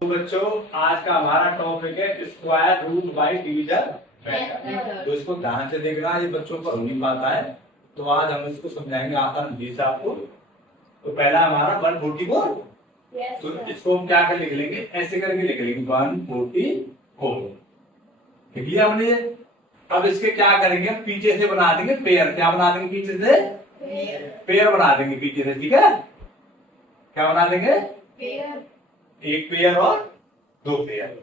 तो बच्चों आज का हमारा टॉपिक है square root by division method. तो इसको ध्यान से देखना, ये बच्चों को नहीं पाता है, तो आज हम इसको समझाएंगे आसान विधि से आपको। तो पहला हमारा 144। तो इसको हम क्या कर लिख लेंगे, ऐसे करके लिख लेंगे 144 लिख लिया हमने ये। अब इसके क्या करेंगे, हम पीछे से बना देंगे पेयर। क्या बना देंगे पीछे से? पेयर बना देंगे पीछे से। ठीक है, क्या बना देंगे? एक पेयर और दो पेयर।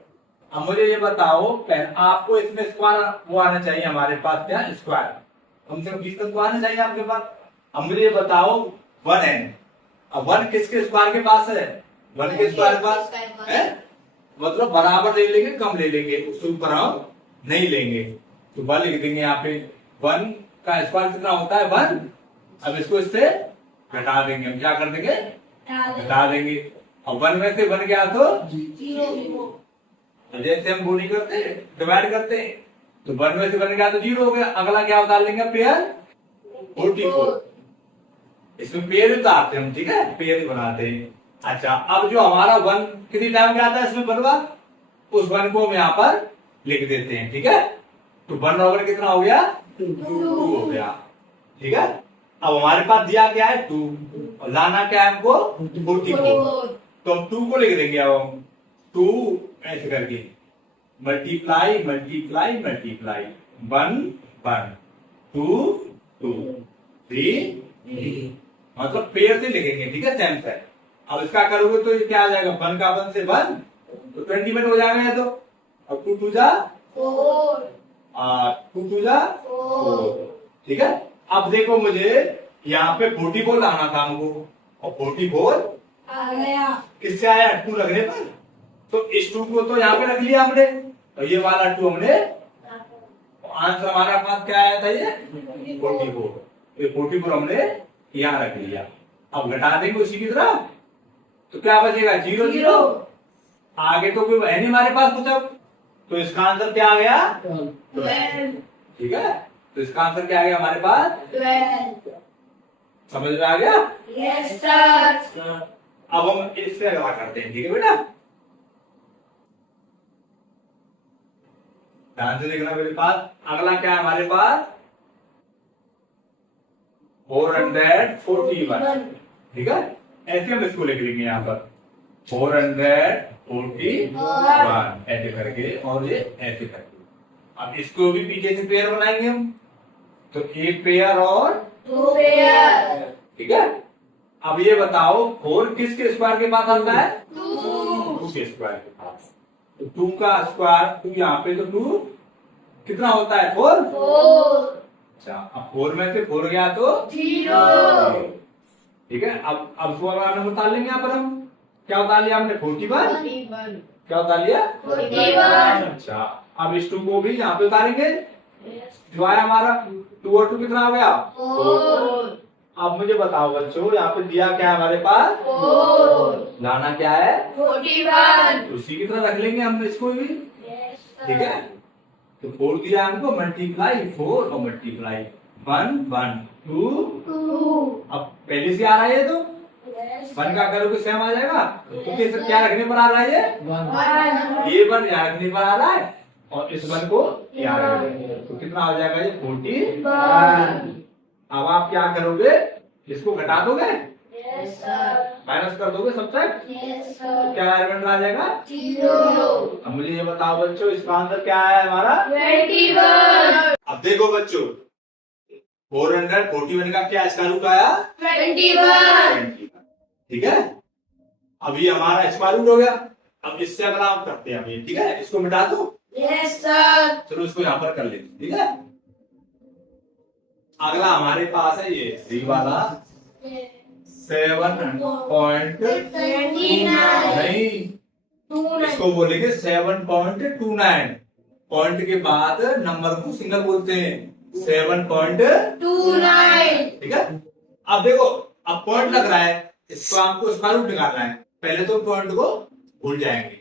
अब मुझे ये बताओ, आपको इसमें स्क्वायर वो आना चाहिए हमारे पास, क्या स्क्वायर कम से कम 20 तक आना चाहिए आपके पास। अब मुझे ये बताओ 1 है, अब 1 किसके स्क्वायर के पास है? 1 के स्क्वायर के पास है, मतलब बराबर ले लेंगे कम ले लेंगे, उससे ऊपर हम नहीं लेंगे। तो 1 लिख देंगे यहाँ पे। 1 का स्क्वायर कितना होता है? 1। अब इसको इससे घटा देंगे, हम क्या कर देंगे? घटा देंगे। और 1 में से 1 गया तो 0। जैसे हम बोली करते हैं, डिवाइड करते हैं, तो 1 में से 1 गया तो 0 हो गया। अगला क्या उतार लेंगे? पेयर 44। इसमें पेयर उतारते हैं हम, ठीक है, पेयर ही बनाते हैं। अच्छा, अब जो हमारा 1 कितनी टाइम गया था इसमें बनवा, उस 1 को हम यहाँ पर लिख देते हैं। ठीक है, तो 1 और कितना हो गया? 2 हो गया। ठीक है, अब हमारे पास दिया क्या है? 2, और लाना क्या है हमको? 44। तो हम 2 को लिख देंगे। अब हम 2 ऐसे करके मल्टीप्लाई मल्टीप्लाई मल्टीप्लाई 1 1 2 2 3 3, मतलब पेयर से लिखेंगे। ठीक है, सेम से। अब इसका करोगे तो ये क्या आ जाएगा? 1 का 1 से 1 तो 20 हो जाएगा ये तो। अब 2 2 जा 4 और 2 2 जा 4। ठीक है, अब देखो मुझे यहाँ पे 44 लाना था हमको, और 44 आ गया। किससे आया? 2 रखने पर। तो इस 2 को तो यहाँ पे रख लिया हमने, और ये वाला 2 हमने, आंसर हमारा पास क्या आया था? ये 44। ये 44 हमने यहाँ रख लिया। अब घटा देंगे उसी की तरह, तो क्या बचेगा? 0 0। आगे तो कोई है नहीं हमारे पास कुछ। अब तो इसका आंसर क्या आ गया? 12। ठीक है, तो इसका आंसर क्या आ गया हमारे पास? 12। समझ में आ गया? Yes sir. अब हम इससे अगला करते हैं। ठीक है बेटा, ध्यान से देखना मेरे पास। अगला क्या है हमारे पास? 441। ठीक है, ऐसे हम इसको लिख लेंगे यहाँ पर 441 ऐसे करके, और ये ऐसे करके। अब इसको भी पीछे से पेयर बनाएंगे हम, तो एक पेयर और 2 पेयर। ठीक है, अब ये बताओ 4 किसके स्क्वायर के पास आता है? 2 के स्क्वायर के पास। तो 2 का स्क्वायर, 2 यहाँ पे, तो 2 कितना होता है? 4 4। अच्छा, अब 4 में से 4 गया तो 0। ठीक है, अब इसको उतार लेंगे यहाँ पर हम। क्या उतार लिया हमने? 41। क्या उतार लिया? 41। अच्छा, अब इस 2 को भी यहाँ पे उतारेंगे। जो आया हमारा 2 और 2 कितना हो गया? 4। अब मुझे बताओ बच्चों, यहाँ पे दिया क्या है हमारे पास? 4। लाना क्या है? 41। उसी की तरह रख लेंगे हम इसको भी। ठीक है, तो 4 दिया हमको, मल्टीप्लाई 4 और मल्टीप्लाई 1 1 2 2। अब पहले से आ रहा है ये, तो 1 का करोगे सेम आ जाएगा। तो कैसे क्या रखने पर आ रहा है? ये 1। ये 1 यहाँ रखने पर आ रहा है, और इस 1 को यहाँ रख देंगे, तो कितना हो जाएगा? ये 41। अब आप क्या करोगे? इसको घटा दोगे? Yes sir. माइनस कर दोगे सब तक? Yes sir. तो क्या एलिमेंट आ जाएगा? 0। अब मुझे ये बताओ बच्चों, इसका आंसर क्या है हमारा? 21। अब देखो बच्चों, 441 का क्या स्क्वायर रूट आया? 21। ठीक है, अब ये हमारा स्क्वायर रूट हो गया। अब इससे अगर आप करते हैं अभी, ठीक है, इसको मिटा दो। Yes sir. चलो इसको यहाँ पर कर लेते। ठीक है, अगला हमारे पास है ये सी वाला 7.29। नहीं, इसको बोलेंगे 7.29। पॉइंट के बाद नंबर को सिंगल बोलते हैं, 7.29। ठीक है, अब देखो, अब पॉइंट लग रहा है, इसको आपको स्क्वायर रूट निकालना है। पहले तो पॉइंट को भूल जाएंगे,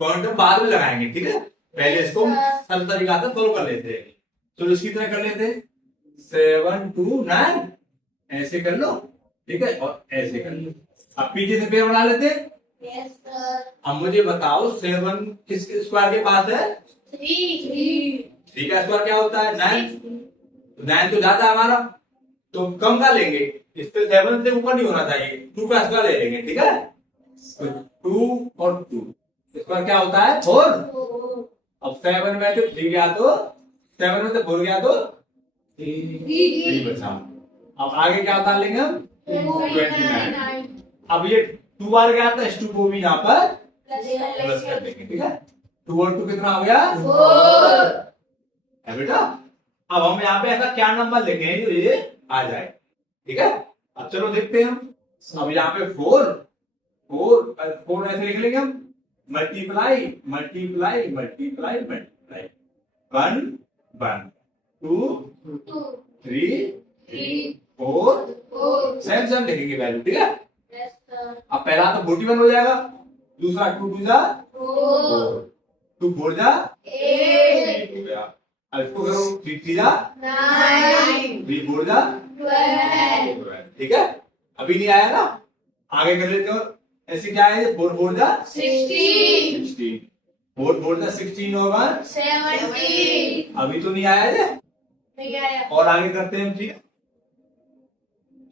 पॉइंट हम बाद में लगाएंगे। ठीक है, पहले इसको सरल तरीका से सोल्व कर लेते हैं। चलो इसकी तरह कर लेते हैं, 729 ऐसे कर लो। ठीक है, और ऐसे कर लो। अब पीछे से पेयर बना लेते, Yes, sir. अब मुझे बताओ 7 किसके स्क्वायर के पास है? 3. 3 का स्क्वायर क्या होता है? 9। 9 तो ज्यादा है हमारा, तो कम का लेंगे, इससे 7 से ऊपर नहीं होना चाहिए, 2 का स्क्वायर ले लेंगे, ठीक है? तो 2 और 2 स्क्वायर क्या होता है? 4। 4. अब 7 में से 3 गया तो 7 में से 4 गया तो 3 बचा। अब आगे क्या उतार लेंगे हम? 29। अब ये 2 बार गया था, इस 2 को भी यहाँ पर प्लस कर देंगे, ठीक है? 2 और 2 कितना हो गया? 4. है बेटा। अब हम यहाँ पे ऐसा क्या नंबर लिखेंगे जो ये आ जाए, ठीक है? अब चलो देखते हैं हम। अब यहाँ पे 4 ऐसे लिख लेंगे हम, multiply multiply multiply multiply, 1 1 2 2. 3 3. 4 4. Same लिखेंगे वैल्यू, ठीक है? Yes, sir. अब पहला तो 41 हो जाएगा, दूसरा 2 2 जा 4. 2 4 जा 8. हो गया। अब इसको करो 3 3 जा 9. 3 4 जा 12. ठीक है? अभी नहीं आया ना, आगे कर लेते हो। ऐसे क्या है? 4 4 जा 16. 16, 4 4 जा 16 होगा। 17. अभी तो नहीं आया है, नहीं आया. और आगे करते हैं हम, ठीक है?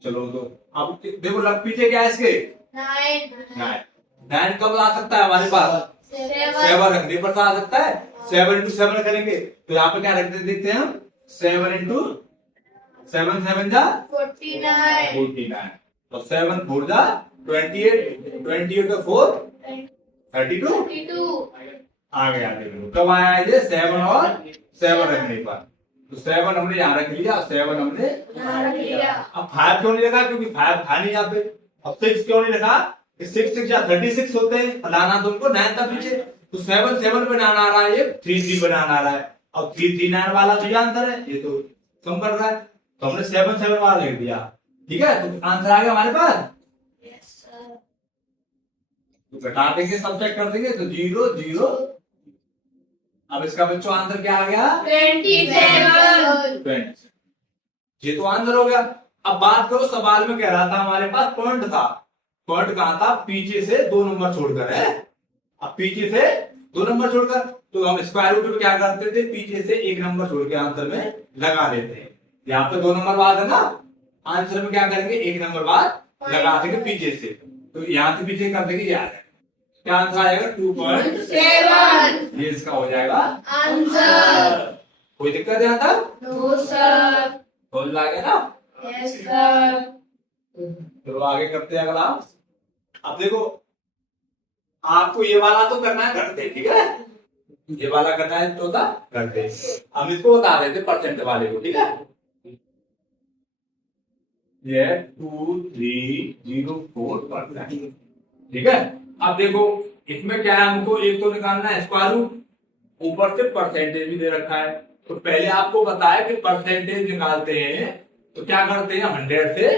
चलो तो अब देखो लग पीछे क्या है इसके? 9. 9 कब आ सकता है हमारे पास? 7 रखने पर तो आ सकता है। 7 into 7 करेंगे तो यहाँ पे क्या रखते देखते हैं हम? 7 into 7 7 जा 49. 49, तो 7 4 जा 28, 28 का 4 32 32. आगे आगे कब आया है ये? 7 और 7 रखने पर, तो 7 हमने यहाँ रख लिया, 7 हमने यहाँ रख लिया. अब 5 क्यों नहीं रखा? क्योंकि 5 था नहीं यहाँ पे। अब 6 क्यों नहीं रखा? 6 6 या 36 होते हैं, लाना तो उनको 9 था पीछे, तो 7 7 बनाना आ रहा है, ये 3 3 बनाना आ रहा है। अब 3 3 9 वाला तो ये आंसर है, ये तो कम कर रहा है, तो हमने 7 7 वाला लिख दिया, ठीक है? तो आंसर आ गया हमारे पास। Yes, sir. तो घटा देंगे, सब चेक कर देंगे, तो 0 0। अब इसका बच्चों आंसर क्या आ गया? 27. 20। ये तो आंसर हो गया। अब बात करो, सवाल में कह रहा था हमारे पास पॉइंट था, पॉइंट कहाँ था? पीछे से 2 नंबर छोड़कर है। अब पीछे से 2 नंबर छोड़कर, तो हम स्क्वायर रूट में क्या करते थे? पीछे से 1 नंबर छोड़ के आंसर में लगा देते हैं। यहाँ पे 2 नंबर बाद है ना, आंसर में क्या करेंगे? 1 नंबर बाद लगा देंगे पीछे से, तो यहाँ से पीछे कर देंगे, याद है क्या आंसर आएगा? 2.7। ये इसका हो जाएगा Answer. कोई दिक्कत है यहाँ तक? No, sir. समझ में आ गया ना? Yes, sir. चलो आगे करते हैं अगला। अब देखो, आपको ये वाला तो करना है करते, ठीक है? ये वाला करना है तो करते। हम इसको बता देते परसेंट वाले को, ठीक है? ये 2304%, ठीक है? अब देखो इसमें क्या है, हमको एक तो निकालना है स्क्वायर रूट, ऊपर से परसेंटेज भी दे रखा है। तो पहले आपको बताया कि परसेंटेज निकालते हैं तो क्या करते हैं? 100 से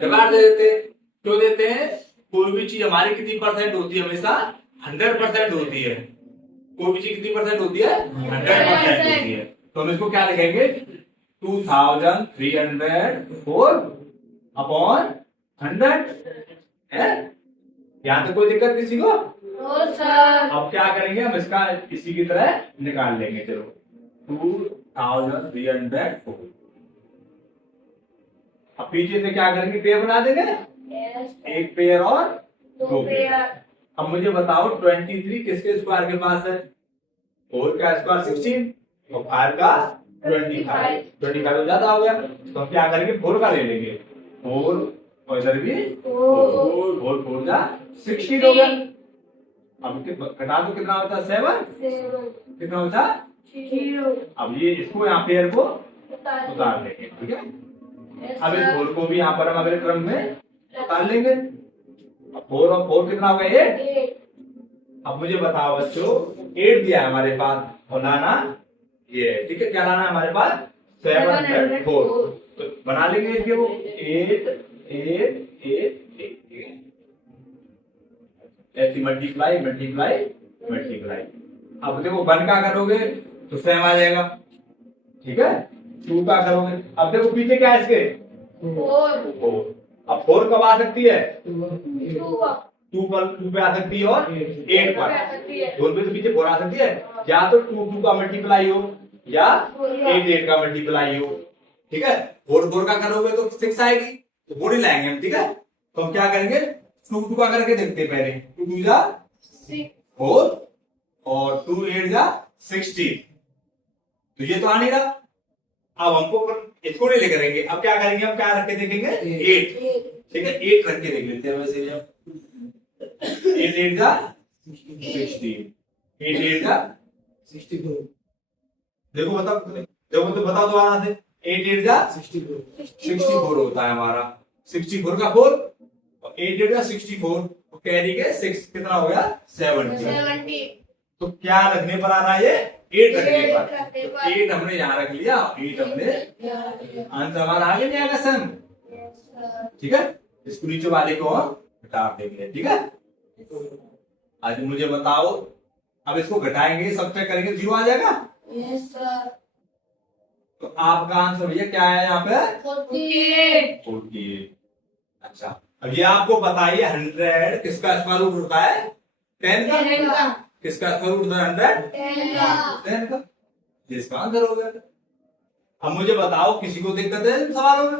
डिवाइड दे देते हैं। क्यों देते हैं? कोई भी चीज हमारी कितनी परसेंट होती है? हमेशा 100% होती है। कोई भी चीज कितनी परसेंट होती है? 100% होती है। तो हम इसको क्या लिखेंगे? 2304 अपॉन 100 है। यहाँ तक कोई दिक्कत किसी को? No, sir. अब क्या करेंगे? हम इसका इसी की तरह निकाल लेंगे। चलो 2304, अब पीछे से क्या करेंगे? पेयर बना देंगे, Yes. एक पेयर और 2 पेयर। pair. अब मुझे बताओ 23 किसके स्क्वायर के पास है? 4 का स्क्वायर 16 और 5 का 25। 25 तो ज्यादा हो गया, तो हम क्या करेंगे? 4 का ले लेंगे, 4 और इधर भी 4 4 जा 16 हो गया। अब घटा दो, कितना होता है? 7। 7. कितना होता है? 0. अब ये इसको यहाँ पेयर को उतार लेंगे, ठीक है? Yes, अब इस sir. 4 को भी यहाँ पर हम अगले क्रम में उतार लेंगे। अब 4 और 4 कितना होगा? 8। 8. अब मुझे बताओ बच्चों, 8 दिया है हमारे पास और लाना ये है, ठीक है? क्या लाना है हमारे पास? 704। तो बना लेंगे इसके वो 8 8 8 8, ठीक है? ऐसी मल्टीप्लाई मल्टीप्लाई मल्टीप्लाई। अब देखो 1 का करोगे तो 7 आ जाएगा, ठीक है? 2 का करोगे, अब देखो पीछे क्या है इसके? 4. 4। अब 4 कब आ सकती है? 2. 2 पे आ सकती है और 8 पर आ सकती है। दोनों से पीछे 4 आ सकती है, या तो 2 का मल्टीप्लाई हो या 8 का मल्टीप्लाई हो। ठीक है, 4 का करोगे तो 6 आएगी, तो 4 ही लाएंगे हम। ठीक है, तो हम क्या करेंगे, 2 का करके देखते हैं पहले। 2 जा 4 और 2 8 जा 16, तो ये तो आ नहीं रहा। अब हमको इसको नहीं लेकर करेंगे, अब क्या करेंगे, हम क्या रख के देखेंगे 8। ठीक है, 8 रख के देख लेते हैं वैसे। जब 8 8 जा 16, 8 8 जा 64, देखो बताओ, देखो तो बताओ दोबारा से। 8 8 जा 64 होता है हमारा। 64 का 4 और 8 8 जा 64, तो कैरी के 6 कितना हो गया 70। तो क्या रखने पर आ रहा है, ये 8 रखने पर। 8 हमने यहाँ रख लिया, 8 हमने, आंसर हमारा आ गया नहीं सम। ठीक है, इसको नीचे वाले को हम घटा देंगे। ठीक है, आज मुझे बताओ, अब इसको घटाएंगे, सब्ट्रैक्ट करेंगे, 0 आ जाएगा। तो आपका आंसर भैया क्या है यहाँ पे 48। अच्छा, अब ये आपको बताइए 100 किसका स्क्वायर रूट होता है 10 का। किसका स्क्वायर रूट होता है 100 10 का। ये इसका आंसर हो गया। अब मुझे बताओ, किसी को दिक्कत है इन सवालों में?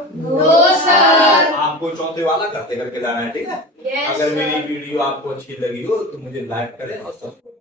आपको चौथे वाला करते करके जाना है। ठीक है, अगर मेरी वीडियो आपको अच्छी लगी हो तो मुझे लाइक करें और सब्सक्राइब